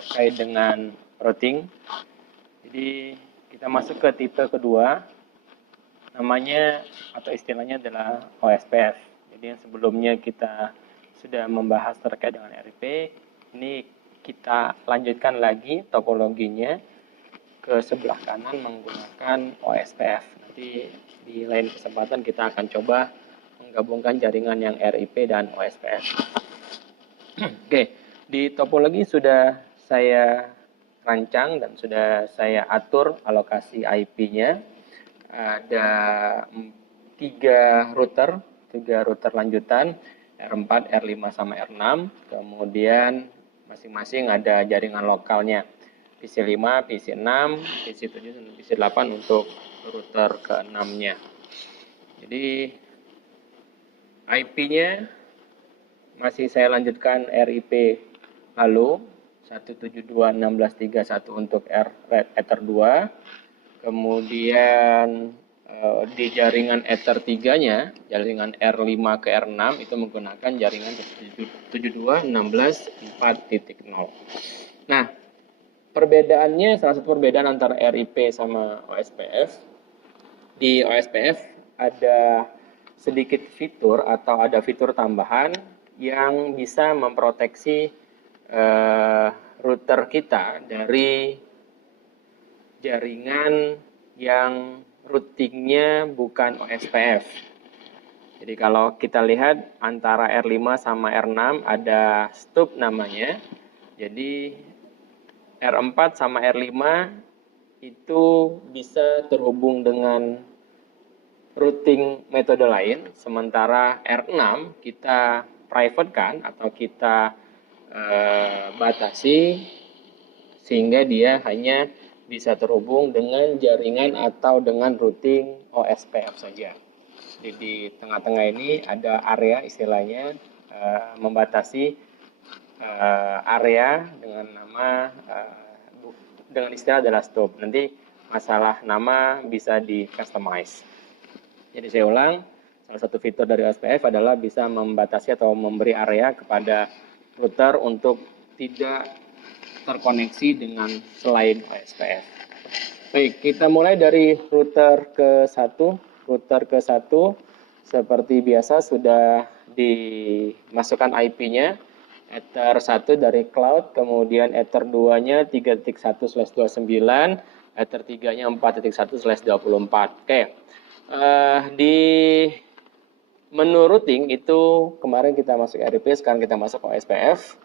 terkait dengan routing. Jadi kita masuk ke tipe kedua, namanya atau istilahnya adalah OSPF. Jadi yang sebelumnya kita sudah membahas terkait dengan RIP, ini kita lanjutkan lagi topologinya ke sebelah kanan menggunakan OSPF. Nanti di lain kesempatan kita akan coba menggabungkan jaringan yang RIP dan OSPF. Oke, di topologi sudah saya rancang dan sudah saya atur alokasi IP-nya. Ada tiga router lanjutan, R4, R5 sama R6. Kemudian masing-masing ada jaringan lokalnya, PC5, PC6, PC7 dan PC8 untuk router ke-6-nya. Jadi IP-nya masih saya lanjutkan RIP Halo 172.16.31 untuk Ether 2. Kemudian di jaringan Ether 3-nya, jaringan R5 ke R6 itu menggunakan jaringan 172.16.4.0. Nah, perbedaannya, salah satu perbedaan antara RIP sama OSPF, di OSPF ada sedikit fitur atau ada fitur tambahan yang bisa memproteksi router kita dari jaringan yang routingnya bukan OSPF. Jadi kalau kita lihat antara R5 sama R6 ada stub namanya. Jadi R4 sama R5 itu bisa terhubung dengan routing metode lain, sementara R6 kita private kan atau kita batasi sehingga dia hanya bisa terhubung dengan jaringan atau dengan routing OSPF saja. Jadi di tengah-tengah ini ada area istilahnya membatasi area dengan nama dengan istilah adalah stop. Nanti masalah nama bisa di customize. Jadi saya ulang, salah satu fitur dari OSPF adalah bisa membatasi atau memberi area kepada router untuk tidak terkoneksi dengan selain OSPF. Baik, kita mulai dari router ke-1. Router ke-1 seperti biasa sudah dimasukkan IP-nya. Ether 1 dari cloud, kemudian Ether 2-nya 3.1/29, Ether 3-nya 4.1/24. Oke. Di menu routing itu kemarin kita masuk RIP, sekarang kita masuk OSPF.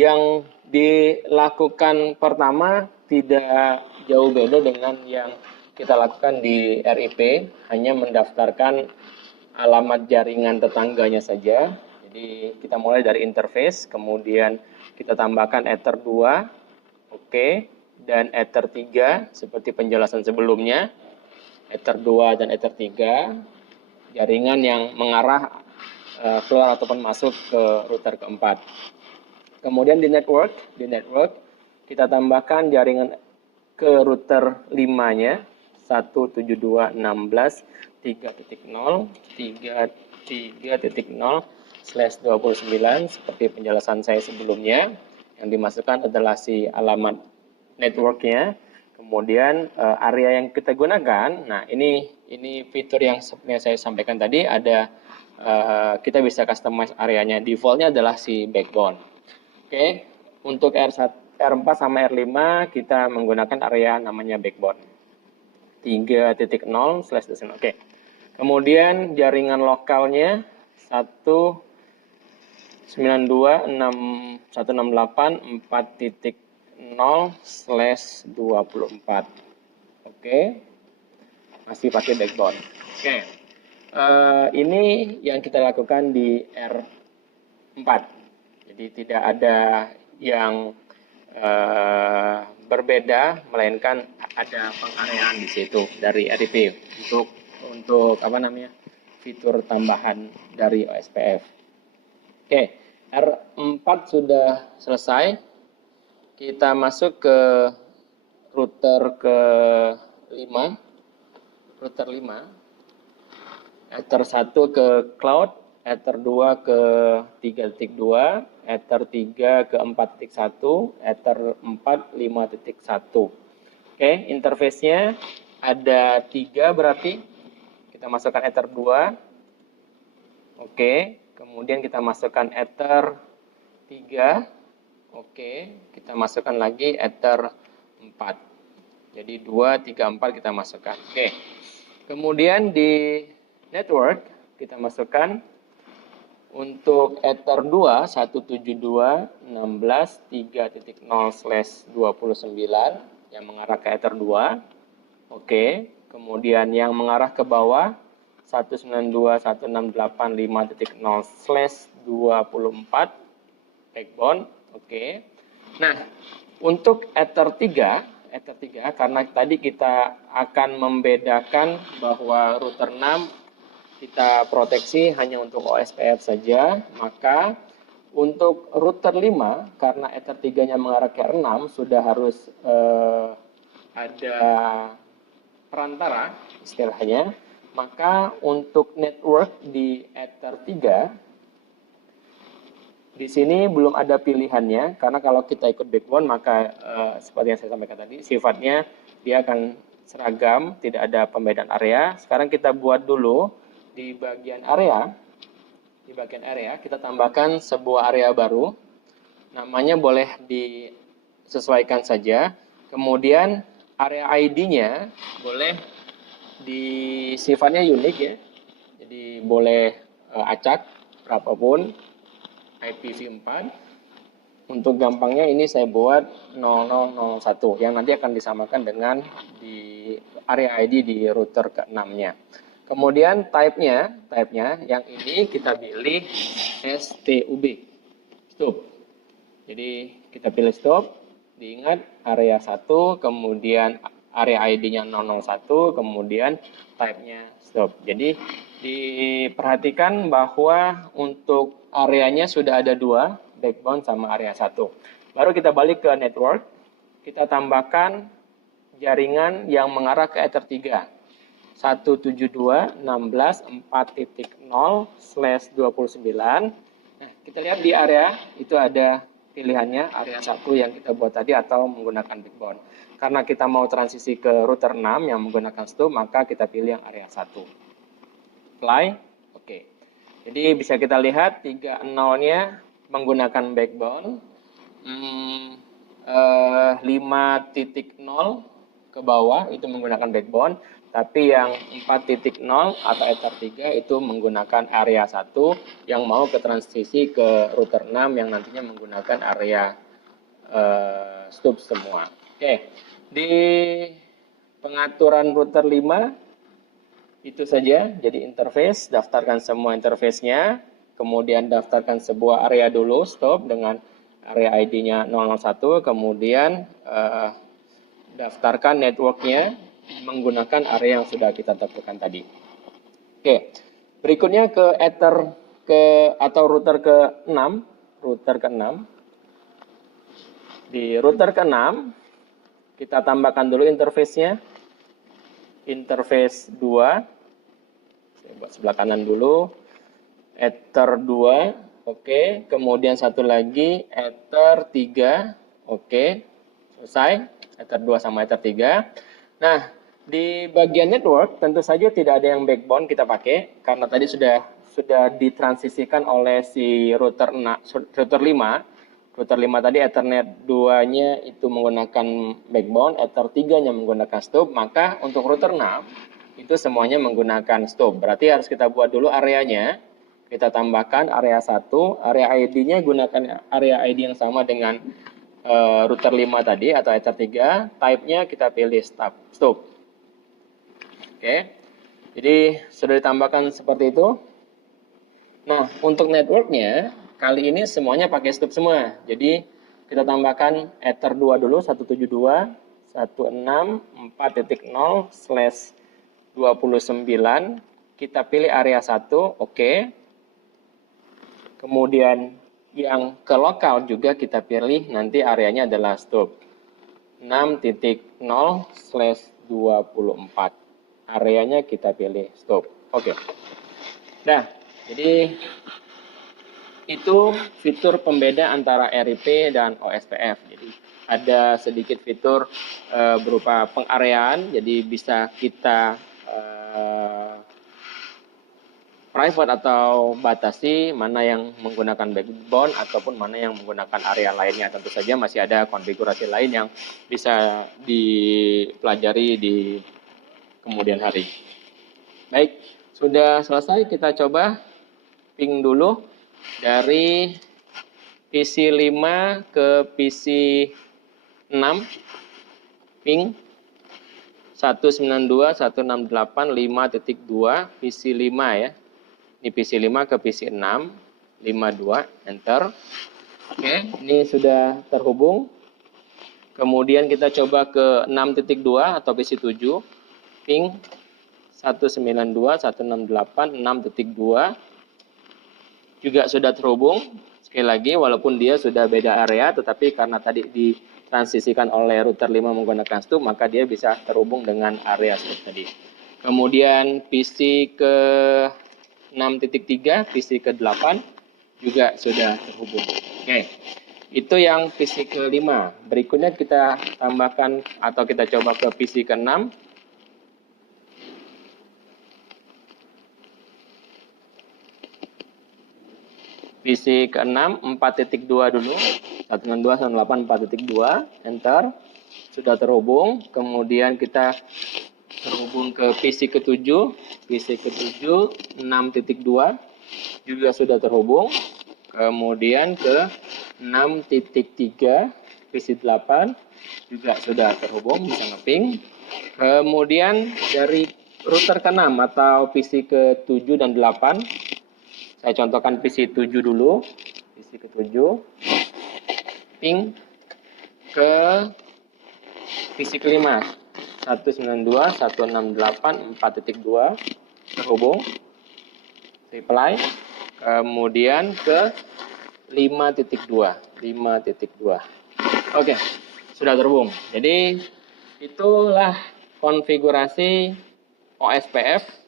Yang dilakukan pertama tidak jauh beda dengan yang kita lakukan di RIP, hanya mendaftarkan alamat jaringan tetangganya saja. Jadi kita mulai dari interface, kemudian kita tambahkan Ether 2, oke, dan Ether 3 seperti penjelasan sebelumnya. Ether 2 dan Ether 3, jaringan yang mengarah keluar ataupun masuk ke router keempat. Kemudian di network kita tambahkan jaringan ke router 5-nya, 172.16.3.0.3.0/29 seperti penjelasan saya sebelumnya. Yang dimasukkan adalah si alamat networknya. Kemudian area yang kita gunakan, nah ini fitur yang seperti saya sampaikan tadi, ada kita bisa customize areanya. Defaultnya adalah si backbone. Oke, untuk R4 sama R5 kita menggunakan area namanya backbone 3.0/. Oke. Kemudian jaringan lokalnya 192.168.4.0/24. Oke, masih pakai backbone. Oke, ini yang kita lakukan di R4. Jadi tidak ada yang berbeda, melainkan ada pengareaan di situ dari RIP untuk fitur tambahan dari OSPF. Oke, R4 sudah selesai. Kita masuk ke router ke-5. Router 5. Ether 1 ke cloud, Ether 2 ke 3.2, Ether 3 ke 4.1, Ether 4 5.1. Oke, interface-nya ada 3 berarti. Kita masukkan Ether 2. Oke, kemudian kita masukkan Ether 3. Oke, kita masukkan lagi Ether 4. Jadi 2, 3, 4 kita masukkan. Oke. Kemudian di network kita masukkan untuk Ether 2 172.16.3.0/29 yang mengarah ke Ether 2. Oke. Kemudian yang mengarah ke bawah 192.168.5.0/24 backbone. Oke. Nah, untuk Ether 3 karena tadi kita akan membedakan bahwa router 6 kita proteksi hanya untuk OSPF saja, maka untuk router 5 karena Ether 3-nya mengarah ke 6 sudah harus ada perantara istilahnya, maka untuk network di Ether 3 di sini belum ada pilihannya, karena kalau kita ikut backbone maka seperti yang saya sampaikan tadi, sifatnya dia akan seragam, tidak ada pembedaan area. Sekarang kita buat dulu di bagian area. Di bagian area kita tambahkan sebuah area baru. Namanya boleh disesuaikan saja. Kemudian area ID-nya boleh sifatnya unik ya. Jadi boleh acak berapapun. IPv4. Untuk gampangnya ini saya buat 0001 yang nanti akan disamakan dengan di area ID di router ke-6-nya. Kemudian type-nya yang ini kita pilih STUB. Stop. Jadi kita pilih stop. Diingat area 1, kemudian area ID-nya 001, kemudian type-nya stop. Jadi diperhatikan bahwa untuk areanya sudah ada 2, backbone sama area 1. Baru kita balik ke network, kita tambahkan jaringan yang mengarah ke Ether 3. 172.16.4.0/29. Nah, kita lihat di area itu ada pilihannya area 1 yang kita buat tadi atau menggunakan backbone. Karena kita mau transisi ke router 6 yang menggunakan stub, maka kita pilih yang area 1. Apply. Oke. Jadi bisa kita lihat 30-nya menggunakan backbone. 5.0 ke bawah itu menggunakan backbone. Tapi yang 4.0 atau Ether 3 itu menggunakan area 1 yang mau ke transisi ke router 6 yang nantinya menggunakan area stub semua. Oke. Di pengaturan router 5 itu saja, jadi interface, daftarkan semua interface-nya, kemudian daftarkan sebuah area dulu, stop dengan area ID-nya 001, kemudian daftarkan network-nya menggunakan area yang sudah kita tentukan tadi. Oke, berikutnya ke Ether atau router ke-6, Di router ke-6, kita tambahkan dulu interface-nya. Interface 2, saya buat sebelah kanan dulu, Ether 2, oke, kemudian satu lagi Ether 3, oke, selesai, Ether 2 sama Ether 3. Nah, di bagian network tentu saja tidak ada yang backbone kita pakai, karena tadi sudah ditransisikan oleh si router 5. Router 5 tadi Ethernet 2-nya itu menggunakan backbone, Ether 3-nya menggunakan stub, maka untuk router 6 itu semuanya menggunakan stub. Berarti harus kita buat dulu areanya, kita tambahkan area 1, area ID-nya gunakan area ID yang sama dengan router 5 tadi atau Ether 3, type-nya kita pilih stub. Oke, jadi sudah ditambahkan seperti itu. Nah, untuk network-nya, kali ini semuanya pakai stub semua. Jadi kita tambahkan Ether 2 dulu, 172.168.0/29. Kita pilih area 1, oke. Kemudian yang ke lokal juga kita pilih, nanti areanya adalah stub. 6.0/24. Areanya kita pilih stub. Oke. Nah, jadi itu fitur pembeda antara RIP dan OSPF. Jadi ada sedikit fitur berupa pengareaan, jadi bisa kita private atau batasi mana yang menggunakan backbone ataupun mana yang menggunakan area lainnya. Tentu saja masih ada konfigurasi lain yang bisa dipelajari di kemudian hari. Baik, sudah selesai, kita coba ping dulu dari PC 5 ke PC 6, ping 192.168.5.2, PC 5 ya. Ini PC 5 ke PC 6, 52, enter. Oke, ini sudah terhubung. Kemudian kita coba ke 6.2 atau PC 7, ping 192.168.6.2, juga sudah terhubung. Sekali lagi, walaupun dia sudah beda area, tetapi karena tadi ditransisikan oleh router 5 menggunakan stub, maka dia bisa terhubung dengan area stub tadi. Kemudian PC ke 6.3, PC ke 8 juga sudah terhubung. Oke, itu yang PC ke 5. Berikutnya kita tambahkan atau kita coba ke PC ke 6. PC ke-6, 4.2 dulu, 192.168.4.2, enter, sudah terhubung. Kemudian kita terhubung ke PC ke-7, PC ke-7, 6.2, juga sudah terhubung. Kemudian ke 6.3, PC 8, juga sudah terhubung, bisa ngeping. Kemudian dari router ke-6 atau PC ke-7 dan 8, saya contohkan PC 7 dulu, PC ke-7, ping ke PC ke-5, 192.168.4.2, terhubung, reply, kemudian ke 5.2, 5.2. Oke, sudah terhubung. Jadi itulah konfigurasi OSPF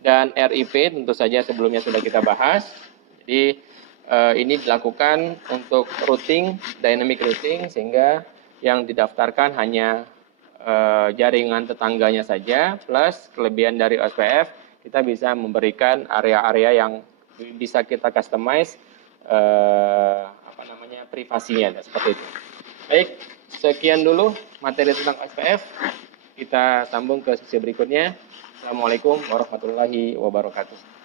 dan RIP, tentu saja sebelumnya sudah kita bahas. Jadi ini dilakukan untuk routing, dynamic routing, sehingga yang didaftarkan hanya jaringan tetangganya saja, plus kelebihan dari OSPF, kita bisa memberikan area-area yang bisa kita customize privasinya, seperti itu. Baik, sekian dulu materi tentang OSPF. Kita sambung ke sesi berikutnya. Assalamualaikum warahmatullahi wabarakatuh.